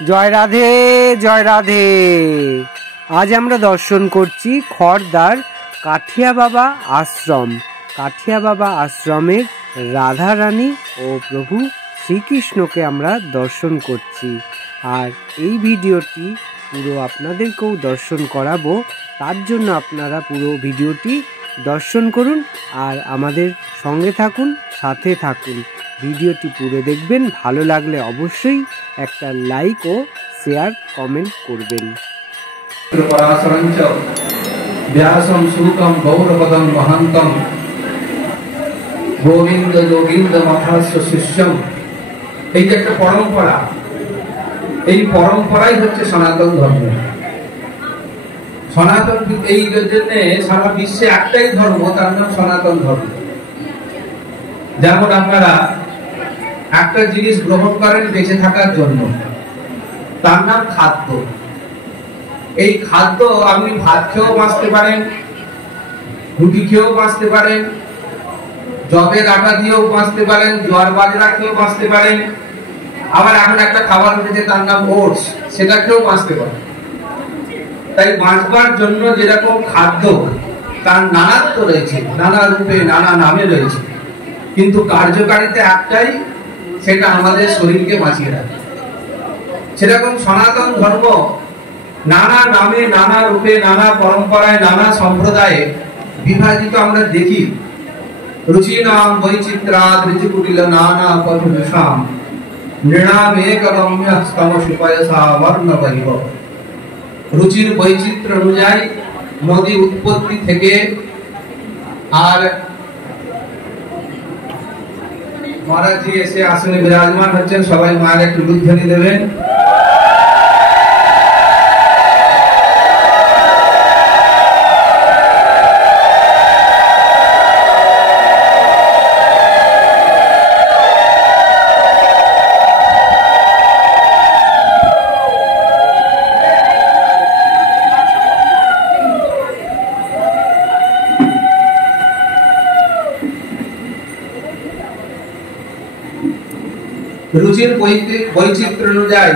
জয় রাধে জয় রাধে। আজ আমরা দর্শন করছি খড়দার কাঠিয়া বাবা আশ্রম। কাঠিয়া বাবা আশ্রমের রাধা রানী ও প্রভু শ্রীকৃষ্ণকে আমরা দর্শন করছি। আর এই ভিডিওটি পুরো আপনাদেরকেও দর্শন করাবো, তার জন্য আপনারা পুরো ভিডিওটি দর্শন করুন আর আমাদের সঙ্গে থাকুন, সাথে থাকুন। ভিডিওটি পুরো দেখবেন, ভালো লাগলে অবশ্যই একটা লাইক ও শেয়ার কমেন্ট করবেন। ব্যাসম সুতম গৌরপদম মহান্তম গোবিন্দ যোগীন্দ মথাস্য শিষ্যম। এই যে একটা পরম্পরা, এই পরম্পরাই হচ্ছে সনাতন ধর্ম। সনাতন এই জন্য সারা বিশ্বে একটাই ধর্ম, তার নাম সনাতন ধর্ম। যেমন আপনারা একটা জিনিস গ্রহণ করেন বেঁচে থাকার জন্য, তার নাম খাদ্য। এই খাদ্য আপনি ভাত খেয়েও বাঁচতে পারেন, রুটি খেয়েও বাঁচতে পারেন, জবের আটা দিয়েও বাঁচতে পারেন, জোয়ার বাজরা খেয়েও বাঁচতে পারেন। আবার এখন একটা খাবার উঠেছে তার নাম ওটস, সেটা খেয়েও বাঁচতে পারেন। তাই বাঁচবার জন্য যেরকম খাদ্য, তার নানাত্ব রয়েছে, নানা রূপে নানা নামে রয়েছে, কিন্তু কার্যকারিতা একটাই, সেটা আমাদের শরীরকে বাঁচিয়ে রাখে। সেরকম সনাতন ধর্ম নানা নামে, নানা রূপে, নানা পরম্পরায়, নানা সম্প্রদায়ে বিভাজিত আমরা দেখি। রুচিনাম বৈচিত্র্যাৎ ঋতুকুটিল নানা পথবিষাম নৃণাম একগম্য স্তমসুপয়সা বর্ণবৈব। রুচির বৈচিত্র্য অনুযায়ী নদী উৎপত্তি থেকে, আর মহারাজজি এসে আসনে বিরাজমান হচ্ছেন, সবাই মায়ের একটু লুধ্বনি দেবেন। রুচির বৈচিত্র্য অনুযায়ী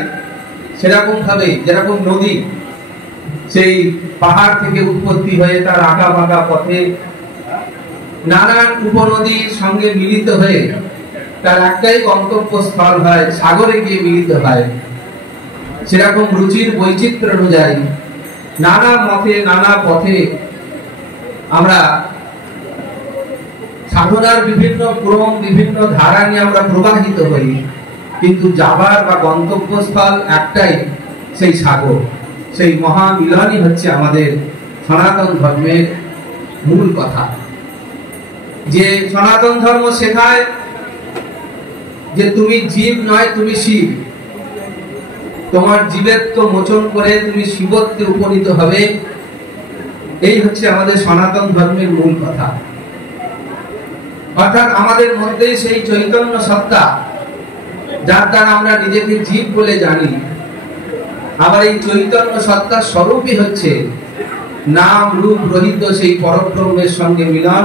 সেরকম ভাবে, যেরকম নদী সেই পাহাড় থেকে উৎপত্তি হয়ে তার আঁকা বাঁকা পথে নানান উপনদীর সঙ্গে মিলিত হয়ে তার একটাই গন্তব্যস্থল হয়, সাগরে গিয়ে মিলিত হয়। সেরকম রুচির বৈচিত্র্য অনুযায়ী নানা মতে, নানা পথে আমরা সাধনার বিভিন্ন ক্রম, বিভিন্ন ধারা নিয়ে আমরা প্রবাহিত হই, কিন্তু যাবার বা গন্তব্যস্থল একটাই, সেই সাগর। সেই মহামিলনই হচ্ছে আমাদের সনাতন ধর্মের মূল কথা। যে সনাতন ধর্ম শেখায় যে তুমি জীব নয়, তুমি শিব। তোমার জীবেত্ব মোচন করে তুমি শিবত্বে উপনীত হবে, এই হচ্ছে আমাদের সনাতন ধর্মের মূল কথা। অর্থাৎ আমাদের মধ্যে সেই চৈতন্য সত্তা, যার দ্বারা আমরা নিজেকে জীব বলে জানি, আবার এই চৈতন্য সত্তার স্বরূপই হচ্ছে নাম রূপ রহিত সেই পরব্রহ্মের সঙ্গে মিলন,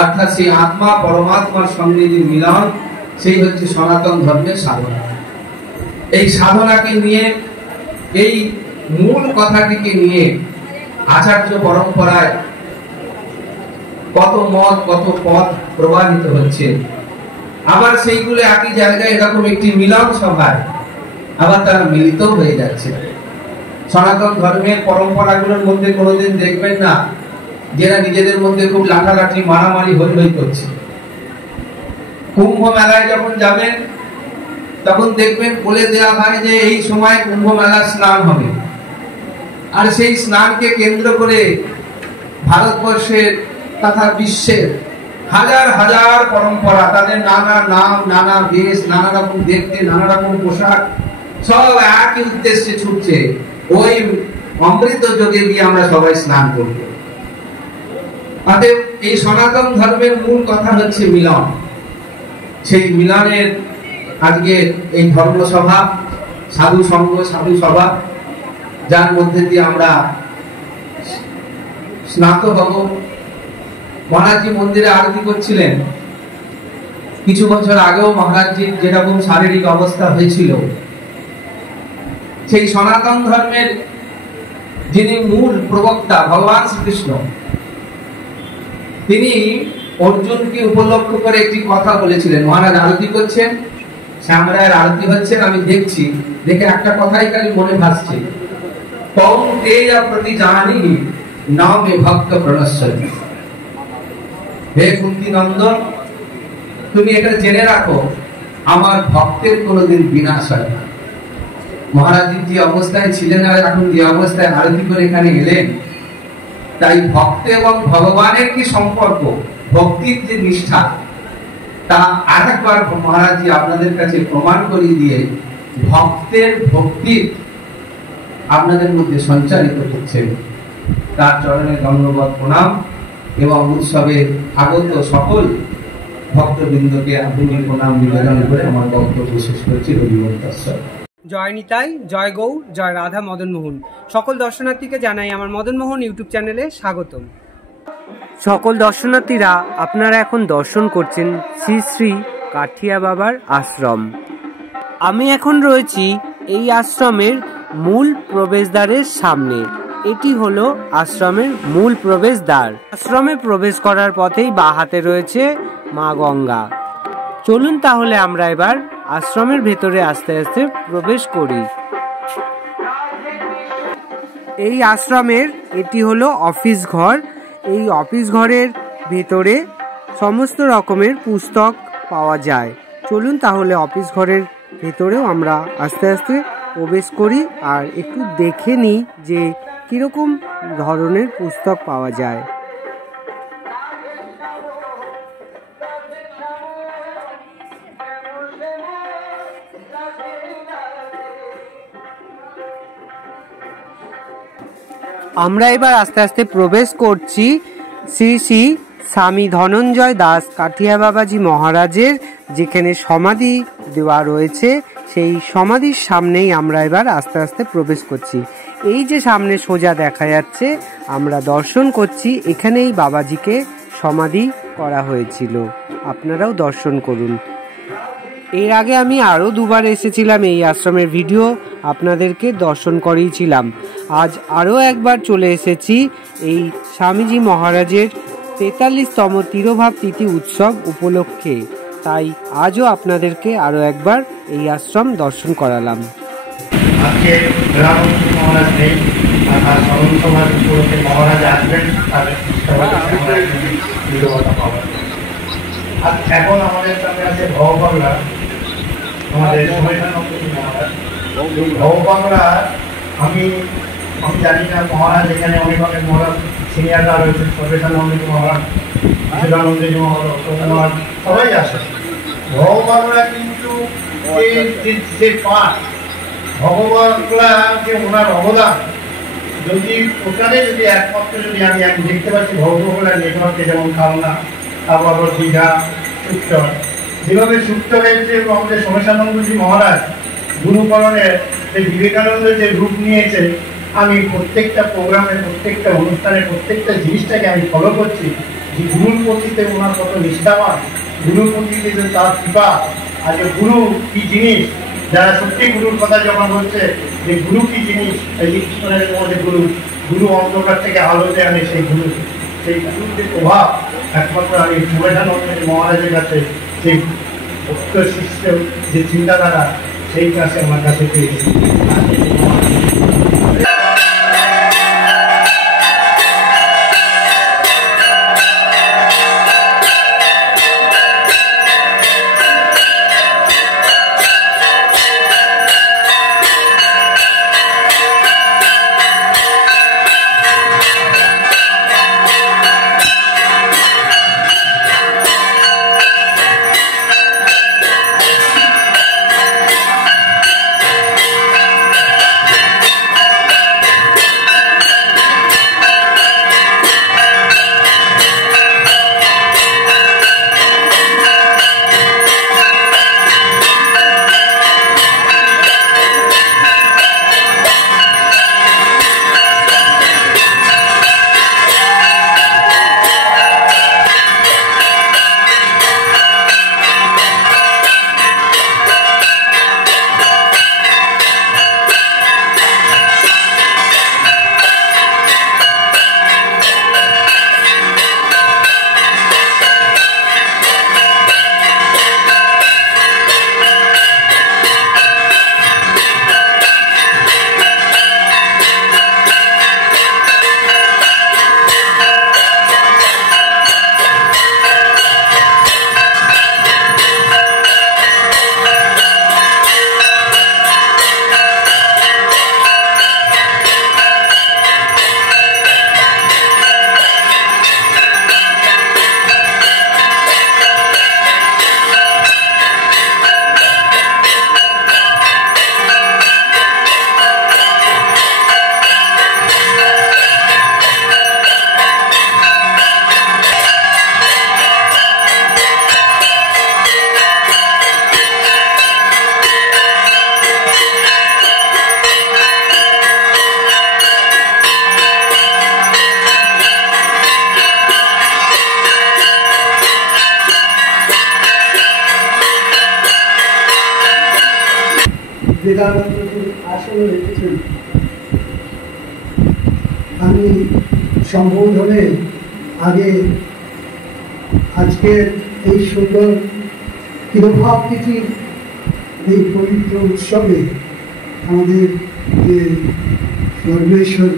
অর্থাৎ সেই আত্মা পরমাত্মার সঙ্গে যে মিলন, সেই হচ্ছে সনাতন ধর্মের সাধনা। এই সাধনাকে নিয়ে, এই মূল কথাটিকে নিয়ে আচার্য পরম্পরায় কত মত, কত পথ প্রবাহিত হচ্ছে। আবার সেইগুলো একই জায়গায় এরকম একটি মিলন সভায় আবার তারা মিলিত হয়ে যাচ্ছে। সনাতন ধর্মের পরম্পরাগুলোর মধ্যে কোনোদিন দেখবেন না যারা নিজেদের মধ্যে খুব লাঠালাঠি, মারামারি, হই করছে। কুম্ভ মেলায় যখন যাবেন তখন দেখবেন বলে দেওয়া হয় যে এই সময় কুম্ভ মেলার স্নান হবে, আর সেই স্নানকে কেন্দ্র করে ভারতবর্ষের তথা বিশ্বের হাজার হাজার পরম্পরা, তাদের নানা নাম, নানা বেশ, নানা রকম দেখতে, নানা রকম পোশাক, সব একই উদ্দেশ্যে ছুটছে, ওই অমৃত যোগে গিয়ে আমরা সবাই স্নান করব। অতএব এই সনাতন ধর্মের মূল কথা হচ্ছে মিলন। সেই মিলনের আজকে এই ধর্মসভা, সাধু সংঘ, সাধু সভা, যার মধ্যে দিয়ে আমরা স্নাত হব। মহারাজজি মন্দিরে আরতি করছিলেন, কিছু বছর আগেও মহারাজজির যেরকম শারীরিক অবস্থা হয়েছিল, সেই সনাতন ধর্মের যিনি মূল প্রবক্তা ভগবান শ্রীকৃষ্ণ, তিনি অর্জুনকে উপলক্ষ করে একটি কথা বলেছিলেন। মহারাজ আরতি করছেন, শ্যামরায়ের আরতি হচ্ছেন, আমি দেখছি, দেখে একটা কথাই খালি মনে ভাসছে, কৌন্তেয় প্রতি জানি নামে ভক্ত প্রণশ্বরী। হে কুন্তি নন্দন, তুমি এটা জেনে রাখো, আমার ভক্তের কোনোদিন বিনাশ হয় না। মহারাজ যে অবস্থায় ছিলেন আর এখন যে অবস্থায় আরতি করে এখানে এলেন, তাই ভক্ত এবং ভগবানের কি সম্পর্ক, ভক্তির যে নিষ্ঠা, তা আরেকবার মহারাজ আপনাদের কাছে প্রমাণ করিয়ে দিয়ে ভক্তের ভক্তি আপনাদের মধ্যে সঞ্চারিত করছেন। তার চরণে ধন্যবাদ প্রণাম এবং উৎসবে আগত সকল ভক্তবৃন্দকে আধুনিক প্রণাম নিবেদন করে আমার বক্তব্য শেষ করছি। জয় নিতাই, জয় গৌর, জয় রাধা মদন মোহন। সকল দর্শনার্থীকে জানাই আমার মদন মোহন ইউটিউব চ্যানেলে স্বাগতম। সকল দর্শনার্থীরা, আপনারা এখন দর্শন করছেন শ্রী শ্রী কাঠিয়া বাবার আশ্রম। আমি এখন রয়েছি এই আশ্রমের মূল প্রবেশদ্বারের সামনে। এটি হলো আশ্রমের মূল প্রবেশদ্বার। আশ্রমে প্রবেশ করার পথেই বাঁ হাতে রয়েছে মা গঙ্গা। চলুন তাহলে আমরা এবার আশ্রমের ভেতরে আস্তে আস্তে প্রবেশ করি। এই আশ্রমের এটি হলো অফিস ঘর। এই অফিস ঘরের ভেতরে সমস্ত রকমের পুস্তক পাওয়া যায়। চলুন তাহলে অফিস ঘরের ভেতরেও আমরা আস্তে আস্তে প্রবেশ করি আর একটু দেখে নিই যে কিরকম ধরনের পুস্তক পাওয়া যায়। আমরা এবার আস্তে আস্তে প্রবেশ করছি শ্রী শ্রী স্বামী ধনঞ্জয় দাস কাঠিয়া বাবাজি মহারাজের যেখানে সমাধি দেওয়া রয়েছে, সেই সমাধির সামনেই আমরা এবার আস্তে আস্তে প্রবেশ করছি। এই যে সামনে সোজা দেখা যাচ্ছে, আমরা দর্শন করছি, এখানেই বাবাজিকে সমাধি করা হয়েছিল। আপনারাও দর্শন করুন। এর আগে আমি আরও দুবার এসেছিলাম, এই আশ্রমের ভিডিও আপনাদেরকে দর্শন করিয়েছিলাম। আজ আরও একবার চলে এসেছি এই স্বামীজি মহারাজের ৪৩তম তিরোভাব তিথি উৎসব উপলক্ষে, তাই আজও আপনাদেরকে আরও একবার এই আশ্রম দর্শন করালাম। আজকে মহারাজ নেই, মহারাজ আসবেন, এখন আমাদের সামনে আছে ভববাংলা, আমাদের মহারাজ। ভববাংলা আমি জানি না, মহারাজ এখানে অনেক অনেক মহারাজ সিনিয়ররা রয়েছে, সর্বেশানন্দজি মহারাজ, বিশ্বরানন্দজি মহারাজ, সবাই আসে। ভববাংলা কিন্তু যে পাঠ, ভগবাংলা যে ওনার অবদান, যদি ওখানে যদি একমাত্র যদি আমি দেখতে পাচ্ছি ভগবাংলার নেটওয়ার্কে, যেমন কালনা, তারপর দীঘা, সুক্তর, যেভাবে সুক্তরের যে আমাদের সোমেশানন্দজি মহারাজ গুরুকরণের যে বিবেকানন্দের যে রূপ নিয়েছে, আমি প্রত্যেকটা প্রোগ্রামে, প্রত্যেকটা অনুষ্ঠানে, প্রত্যেকটা জিনিসটাকে আমি ফলো করছি যে গুরুর প্রতিতে ওনার কত নিষ্ঠাবান, গুরুর প্রতিতে যে তার কৃপা, আর যে গুরু কি জিনিস, যারা সত্যি গুরুর কথা যখন বলছে যে গুরু কি জিনিস, এই জীবনের মধ্যে গুরু অন্ধকার থেকে আলোতে আনে, সেই গুরুর যে প্রভাব একমাত্র আমি সোমেশানন্দ মহারাজের কাছে সেই ভক্ত শিষ্য যে চিন্তাধারা, সেই কাছে আমার কাছে পেয়েছি। বিবেকানন্দজি আসলে রেখেছেন। আমি সম্বোধনে আগে আজকের এই সুন্দর তিরোভাব তিথির এই পবিত্র উৎসবে আমাদের যে সর্বেশ্বর,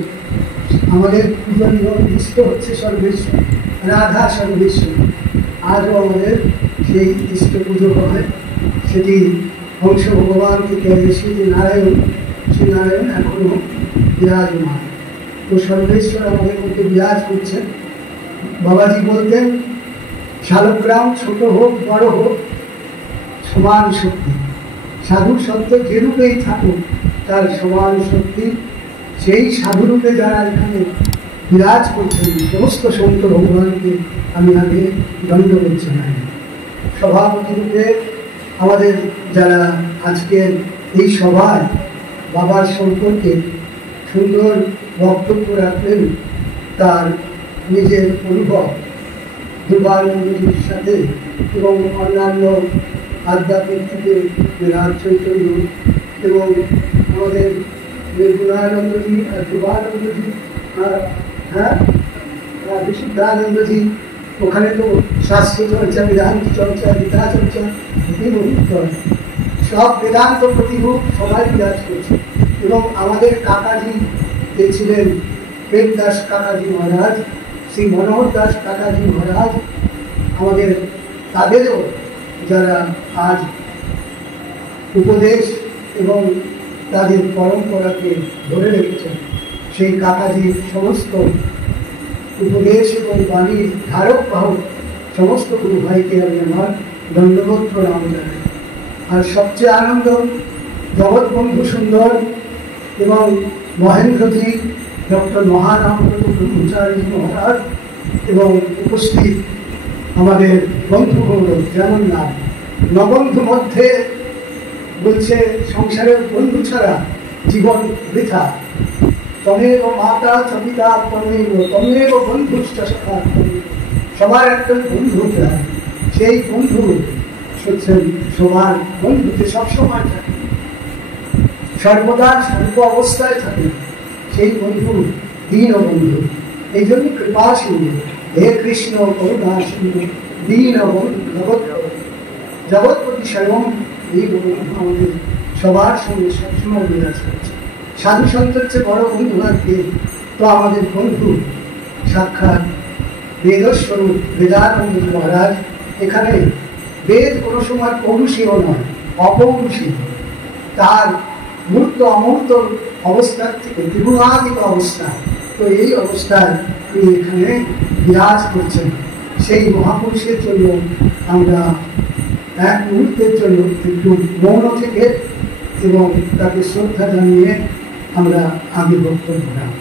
আমাদের পূজনীয় ইষ্ট হচ্ছে সর্বেশ্বর, রাধা সর্বেশ্বর। আজও আমাদের সেই ইষ্ট পুজো হয়, সেটি হংস ভগবান থেকে এসে যে নারায়ণ, সেই নারায়ণ এখনো বিরাজমান। তো সর্বেশ্বর আমাদের মধ্যে বিরাজ করছেন। বাবাজি বলতেন, শালগ্রাম ছোট হোক বড় হোক সমান শক্তি, সাধু সত্য যে রূপেই থাকুক তার সমান শক্তি। সেই সাধুরূপে যারা এখানে বিরাজ করছেন সমস্ত সন্ত ভগবানকে আমি আগে দণ্ড করছি না। সভাপতি রূপে আমাদের যারা আজকের এই সভায় বাবার সম্পর্কে সুন্দর বক্তব্য রাখলেন, তার নিজের অনুভব দুর্গানন্দজির সাথে এবং অন্যান্য আধ্যাত্মিক থেকে রাজ চৈতন্য এবং আমাদের গুণানন্দজি আর দুর্গানন্দজি, হ্যাঁ বিশুদ্ধানন্দজি, ওখানে তো শাস্ত্র চর্চা, বেদান্ত চর্চা, গীতা চর্চা, সব বেদান্ত প্রতিভূ সবাই বিরাজ করছে। এবং আমাদের কাকাজি যে ছিলেন প্রেম দাস কাকাজি মহারাজ, শ্রী মনোহর দাস কাকাজি মহারাজ, আমাদের তাদেরও যারা আজ উপদেশ এবং তাদের পরম্পরাকে ধরে রেখেছেন, সেই কাকাজির সমস্ত উপদেশ এবং বাণীর ধারক বাহক সমস্ত গুরু ভাইকে আমি আমার দণ্ডবোধ প্রণাম জানাই। আর সবচেয়ে আনন্দ জগৎবন্ধু সুন্দর এবং মহেন্দ্রজি, ডক্টর মহারামপ্রভু ব্রহ্মচারী মহারাজ এবং উপস্থিত আমাদের বন্ধু গৌরব, যেমন নাম নবন্ধু মধ্যে বলছে সংসারের বন্ধু ছাড়া জীবন বৃথা। তমেব মাতা পিতা তমেব বন্ধু সখা, সবার একটা বন্ধু প্রায়। সেই বন্ধু হচ্ছেন সবার বন্ধুতে সবসময় থাকে, সর্বদা সর্ব অবস্থায় থাকে। সেই বন্ধু দীন বন্ধু, এই জন্য কৃপা সিন্ধু, হে কৃষ্ণ করুণা সিন্ধু দীন বন্ধু জগৎপতি স্বয়ং। এই বন্ধু আমাদের সবার সঙ্গে সবসময় বিরাজ করছে। সাধু সন্তের চেয়ে বড় বন্ধু আর কে? তো আমাদের বন্ধু সাক্ষাৎ বেদস্বরূপ বেদানন্দ মহারাজ। এখানে বেদ কোনো সময় পৌরুষীয় নয়, অপৌরুষী। তার মূর্ত অমূর্ত অবস্থার থেকে ত্রিগুণাতীত অবস্থা, তো এই অবস্থায় তিনি এখানে বিরাজ করছেন। সেই মহাপুরুষের জন্য আমরা এক মুহূর্তের জন্য একটু মৌন থেকে এবং তাকে শ্রদ্ধা জানিয়ে আমরা আগে বক্তব্য রাখব।